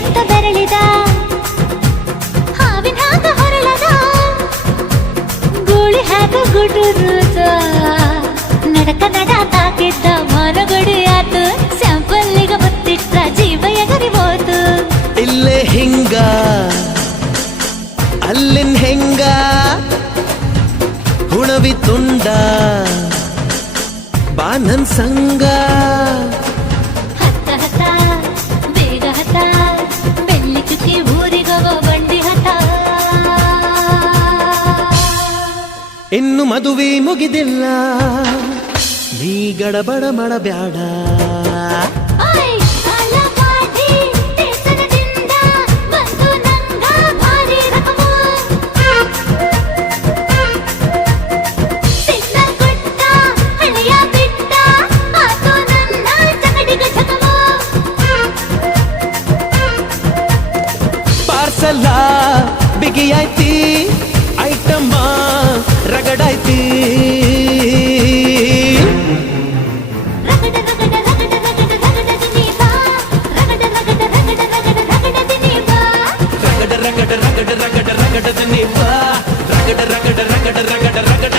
ಬೇಕಂತ ಬೆರಳಿದ ಹಾವಿನ ಹಾಗ ಹೊರಳದ ಗೂಳಿ ಹಾಗ ಗುಡುರುದ ನಡಕ ನಡ ತಾಕಿದ್ದ ಮರಗಡಿ ಆತು ಸ್ಯಾಂಪಲ್ಲಿಗ ಮುತ್ತಿಟ್ಟ ಜೀವ ಎಗರಿ ಹೋತು ಇಲ್ಲೇ ಹಿಂಗ ಅಲ್ಲಿನ್ ಹೆಂಗ ಹುಣವಿ ತುಂಡ ಬಾ ನನ್ ಸಂಗ ಹತ್ತ ಹತ ಬೇಗ ಹತ ಬೆಳ್ಳಿ ಚುಕ್ಕಿ ಊರಿಗವ ಬಂಡಿ ಹತ ಇನ್ನು ಮದುವೆ ಮುಗಿದಿಲ್ಲ ನೀ ಗಡಬಡ ಮಾಡಬ್ಯಾಡ ಓಯ್ ಕಾಲಪಾಟಿ ದೇಶದಿಂದ ಬಂದು ನಂಗ ಭಾರಿ ರಕಮು ಸಿಗ್ನಲ್ ಕೊಟ್ಟ ಹಳೆಯ ಬಿಟ್ಟ ಆತು ನನ್ನ ಚಕಡಿಗ ಚಕಮು ಪಾರ್ಸಲ್ಲ ಬಿಗಿಯಾಯ್ತಿ ಐಟಮ್ಮ ರಗಡಾಯ್ತಿ ರಗಡ ರಗಡ ರಗಡ ರಗಡ ರಗಡ ದಿನೀಬಾ ರಗಡ ರಗಡ ರಗಡ ರಗಡ ರಗಡ ದಿನೀಬಾ ರಗಡ ರಗಡ ರಗಡ ರಗಡ ರಗಡ ನೀ ಬಾ ರಗಡ ರಗಡ ರಗಡ ರಗಡ ರಗಡ